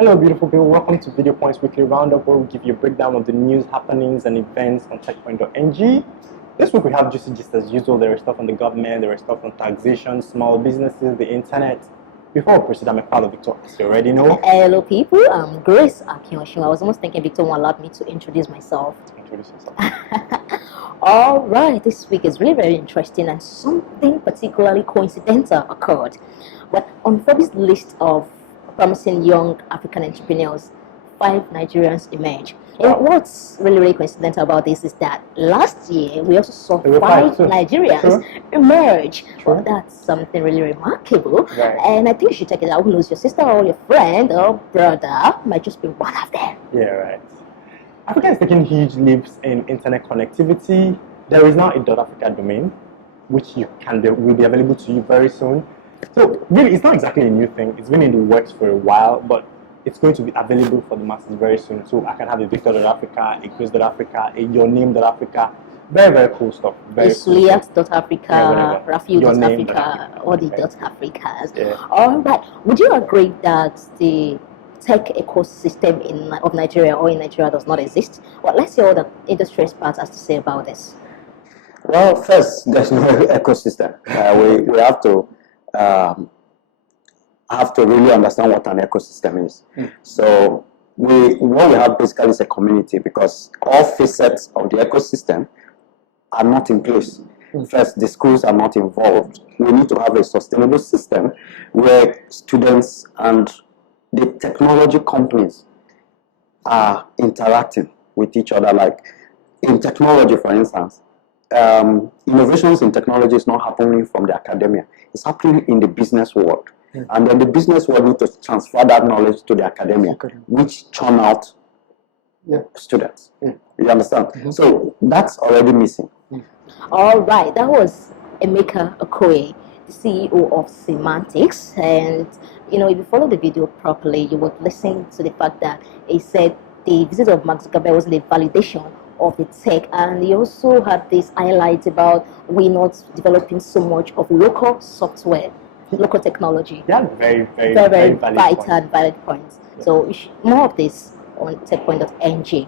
Hello, beautiful people. Welcome to Video Point's weekly roundup, where we give you a breakdown of the news, happenings, and events on Techpoint.ng. This week we have juicy gist as usual. There is stuff on the government, there is stuff on taxation, small businesses, the internet. Before we proceed, I'm a part of Victor, as you already know. Hello, people. I'm Grace Akinyoshin. I was almost thinking Victor won't allow me to introduce myself. Introduce yourself. All right, this week is really very interesting, and something particularly coincidental occurred. But on Forbes' list of promising young African entrepreneurs, 5 Nigerians emerge. And what's really coincidental about this is that last year we also saw 5 Nigerians emerge. Well, that's something really remarkable. Right. And I think you should check it out. Who knows, your sister or your friend or brother might just be one of them. Yeah, right. Africa is taking huge leaps in internet connectivity. There is now a .Africa domain, which will be available to you very soon. So really, it's not exactly a new thing. It's been in the works for a while, but it's going to be available for the masses very soon. So I can have a Victor.Africa, a Chris.Africa, a YourName.Africa. Very cool stuff. Very cool Suliat.Africa, Rafiu.Africa, all the .Africas. Yeah. All right. Would you agree that the tech ecosystem of Nigeria or in Nigeria does not exist? Well, let's see what the industry experts has to say about this. Well, first, there's no ecosystem. We have to really understand what an ecosystem is. So what we have basically is a community, because all facets of the ecosystem are not in place. First, the schools are not involved. We need to have a sustainable system where students and the technology companies are interacting with each other. Like in technology, for instance, innovations in technology is not happening from the academia. It's happening in the business world. And then the business world needs to transfer that knowledge to the academia, which churn out students. You understand? So that's already missing. All right, that was Emeka Okoye, the CEO of Semantics. And you know, if you follow the video properly, you would listen to the fact that he said the visit of Mark Zuckerberg wasn't a validation of the tech, and he also had this highlight about we not developing so much of local software, local technology. Yeah, very valid points. Yeah. So more of this on Techpoint.ng.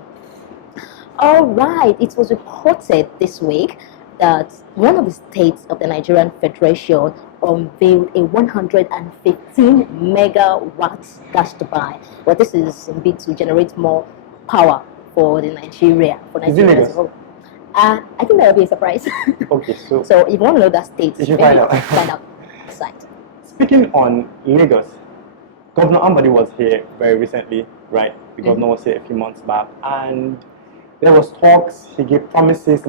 All right, it was reported this week that one of the states of the Nigerian Federation unveiled a 115 megawatt gas turbine. Well, this is a bit to generate more power for Nigeria as a whole. I think that will be a surprise. Okay, so if you want to know that state, you should find out. Site. Speaking on Lagos, Governor Ambadi was here very recently, right? The governor was here a few months back, and there was talks. He made promises,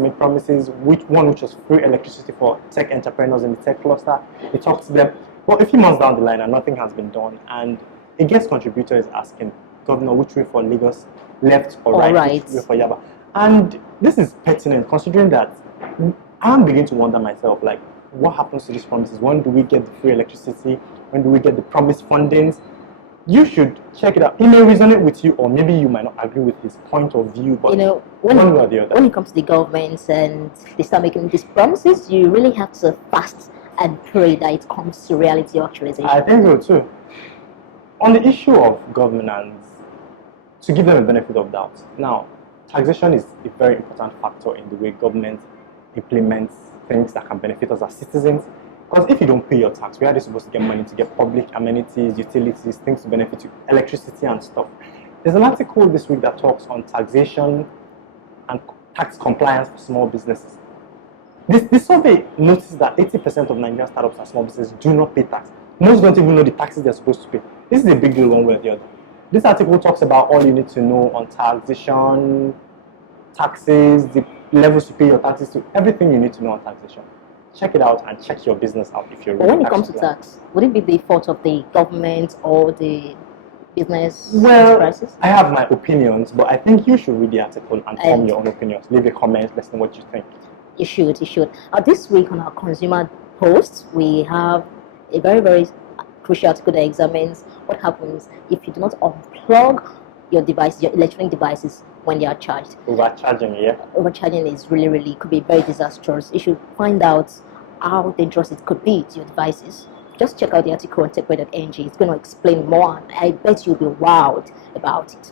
which was free electricity for tech entrepreneurs in the tech cluster. He talked to them. Well, a few months down the line, and nothing has been done. And a guest contributor is asking, Governor, which way for Lagos, left or right, which way for Yaba? And this is pertinent, considering that I'm beginning to wonder myself, like, what happens to these promises? When do we get the free electricity? When do we get the promised fundings? You should check it out. He may resonate with you, or maybe you might not agree with his point of view, but you know, when it comes to the governments and they start making these promises, you really have to fast and pray that it comes to reality or actualization. I think so too. On the issue of governance, to give them a benefit of doubt. Now, taxation is a very important factor in the way government implements things that can benefit us as citizens. Because if you don't pay your tax, where are they supposed to get money to get public amenities, utilities, things to benefit you, electricity and stuff? There's an article this week that talks on taxation and tax compliance for small businesses. This survey notices that 80% of Nigerian startups and small businesses do not pay tax. Most don't even know the taxes they're supposed to pay. This is a big deal one way or the other. This article talks about all you need to know on taxation, taxes, the levels to pay your taxes to, everything you need to know on taxation. Check it out and check your business out if you're. But when it comes to tax, would it be the fault of the government or the business enterprises? I have my opinions, but I think you should read the article and form your own opinions. Leave a comment, let us know what you think. You should. This week on our consumer post, we have a very crucial article that examines what happens if you do not unplug your device, your electronic devices, when they are charged. Overcharging, yeah. Overcharging is really could be very disastrous. You should find out how dangerous it could be to your devices. just check out the article on techpoint.ng. It's going to explain more. I bet you'll be wowed about it.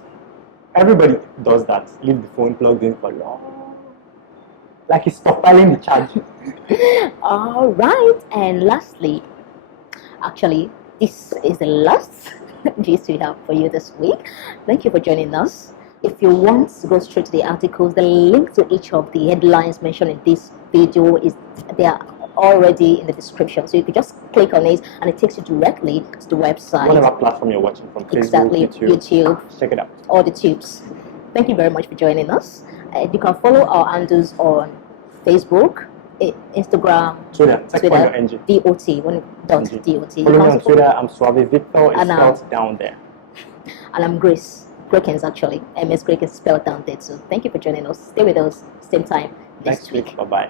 Everybody does that. Leave the phone plugged in for long. Like it's stockpiling the charge. All right. And lastly, actually, this is the last gist we have for you this week. Thank you for joining us. If you want to go straight to the articles, the link to each of the headlines mentioned in this video is there already in the description. So you can just click on it and it takes you directly to the website. Whatever platform you're watching from, Facebook, Exactly, YouTube, check it out. all the tubes. Thank you very much for joining us. You can follow our handles on Facebook, Instagram, Twitter, Techpoint.ng. DOT. Follow me on Twitter. I'm Suave Victor. It's And, spelled down there. And I'm Grace Krakens, actually. MS Krakens spelled down there too. Thank you for joining us. Stay with us, same time next week. Bye-bye.